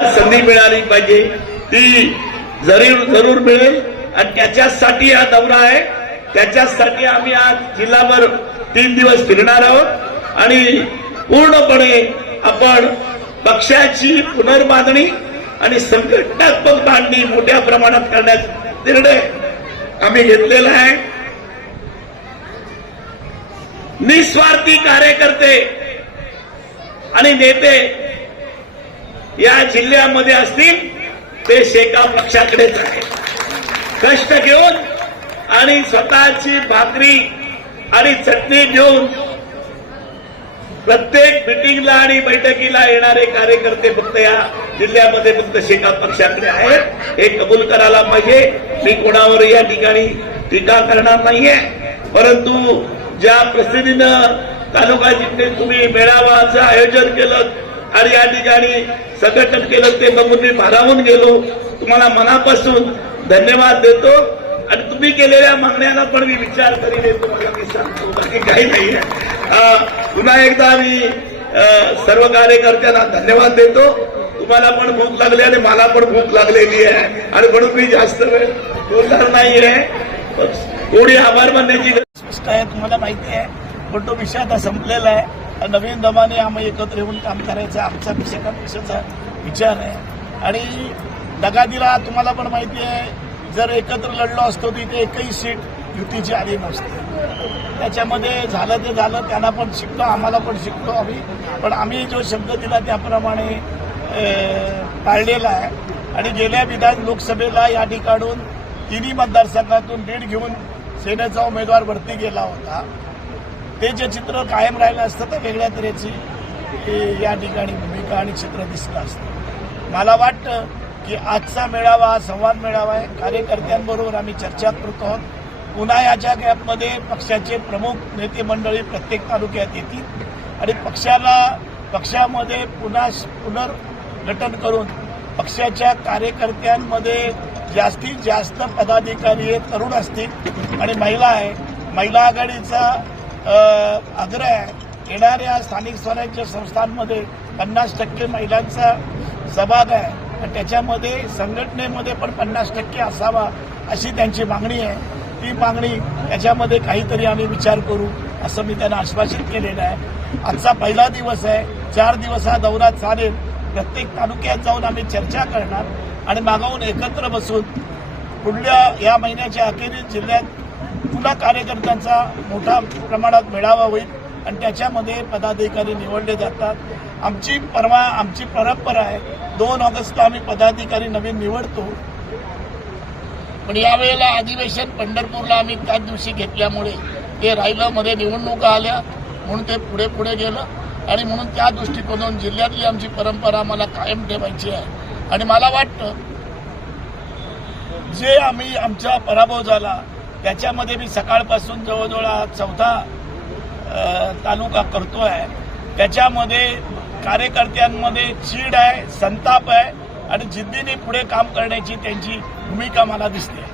संधी मिळाली पाहिजे. ती जरूर जरूर मिळेल. आणि त्याच्यासाठी हा दौरा आहे. त्याच्यासाठी आम्ही आज जिल्हाभर तीन दिवस फिरणार आहोत. आणि पूर्णपणे आपण पक्षाची पुनर्बांधणी आणि संघटनात्मक बांधणी मोठ्या प्रमाणात करण्याचा निर्णय आम्ही घेतलेला आहे. निस्वार्थी कार्यकर्ते आणि नेते या जिल्ह्यामध्ये असतील ते शेका पक्षाकडेच आहे कष्ट घेऊन आणि स्वतःची भाकरी आणि चटणी घेऊन प्रत्येक मिटिंगला आणि बैठकीला येणारे कार्यकर्ते फक्त या जिल्ह्यामध्ये फक्त शेका पक्षाकडे आहेत. हे कबूल करायला पाहिजे. मी कोणावर या ठिकाणी टीका करणार नाहीये. परंतु ज्या प्रसिद्धीनं तालुका जिल्ह्यात तुम्ही मेळावाचं आयोजन केलं आणि या ठिकाणी संघटन केलं ते बघून मी भारावून गेलो. तुम्हाला मनापासून धन्यवाद देतो. आणि तुम्ही केलेल्या मागण्याला पण मी विचार करीन तुम्हाला मी सांगतो. बाकी काही नाही पुन्हा एकदा मी सर्व कार्यकर्त्यांना धन्यवाद देतो. तुम्हाला पण भूक लागली आणि मला पण भूक लागलेली आहे. आणि म्हणून मी जास्त वेळ बोलणार नाहीये. कोणी आभार मानण्याची गरज आहे. तुम्हाला माहिती आहे पण तो विषय आता संपलेला आहे. नवीन दमाने आम्ही एकत्र येऊन काम करायचं आमचा विषय पक्षाचा विचार आहे. आणि दगा दिला तुम्हाला पण माहिती आहे जर एकत्र लढलो असतो तर इथे एकही सीट युतीची आली नसते. त्याच्यामध्ये झालं ते झालं त्यांना पण शिकलो आम्हाला पण शिकलो आम्ही. पण आम्ही जो शब्द दिला त्याप्रमाणे पाळलेला आहे. आणि गेल्या विधान लोकसभेला या ठिकाणून तिन्ही मतदारसंघातून लीड घेऊन सेनेचा उमेदवार भरती गेला होता. ते जे चित्र कायम राहिलं असतं तर वेगळ्या तऱ्हेची या ठिकाणी भूमिका आणि चित्र दिसत असतं. मला वाटतं की आजचा मेळावा हा संवाद मेळावा आहे. कार्यकर्त्यांबरोबर आम्ही चर्चा करतो आहोत. पुन्हा याच्या गॅपमध्ये पक्षाचे प्रमुख नेते मंडळी प्रत्येक तालुक्यात येतील आणि पक्षाला पक्षामध्ये पुन्हा पुनर्गठन करून पक्षाच्या कार्यकर्त्यांमध्ये जास्तीत जास्त पदाधिकारी हे तरुण असतील आणि महिला आहे. महिला आघाडीचा आग्रह आहे येणाऱ्या स्थानिक स्वराज्य संस्थांमध्ये पन्नास टक्के महिलांचा सहभाग आहे. आणि त्याच्यामध्ये संघटनेमध्ये पण पन्नास टक्के असावा अशी त्यांची मागणी आहे. ती मागणी त्याच्यामध्ये काहीतरी आम्ही विचार करू असं मी त्यांना आश्वासित केलेलं आहे. आजचा पहिला दिवस आहे. चार दिवस हा दौरा चालेल. प्रत्येक तालुक्यात जाऊन आम्ही चर्चा करणार आणि मागावून एकत्र बसून पुढल्या या महिन्याच्या अखेरीस जिल्ह्यात पुन्हा कार्यकर्त्यांचा मोठा प्रमाणात मेळावा होईल आणि त्याच्यामध्ये पदाधिकारी निवडले जातात. आमची परवा आमची परंपरा आहे दोन ऑगस्टला आम्ही पदाधिकारी नवीन निवडतो. पण यावेळेला अधिवेशन पंढरपूरला आम्ही त्याच दिवशी घेतल्यामुळे ते राहिलं मध्ये निवडणुका आल्या म्हणून ते पुढे पुढे गेलं. आणि म्हणून त्या दृष्टिकोनातून जिल्ह्यातली आमची परंपरा आम्हाला कायम ठेवायची आहे. आणि मला वाटतं जे आम्ही आमचा पराभव झाला त्याच्यामध्ये मी सकाळपासून जवळजवळ हा चौथा तालुका करतो आहे त्याच्यामध्ये कार्यकर्त्यांमध्ये चीड आहे संताप आहे आणि जिद्दीने पुढे काम करण्याची त्यांची भूमिका मला दिसते.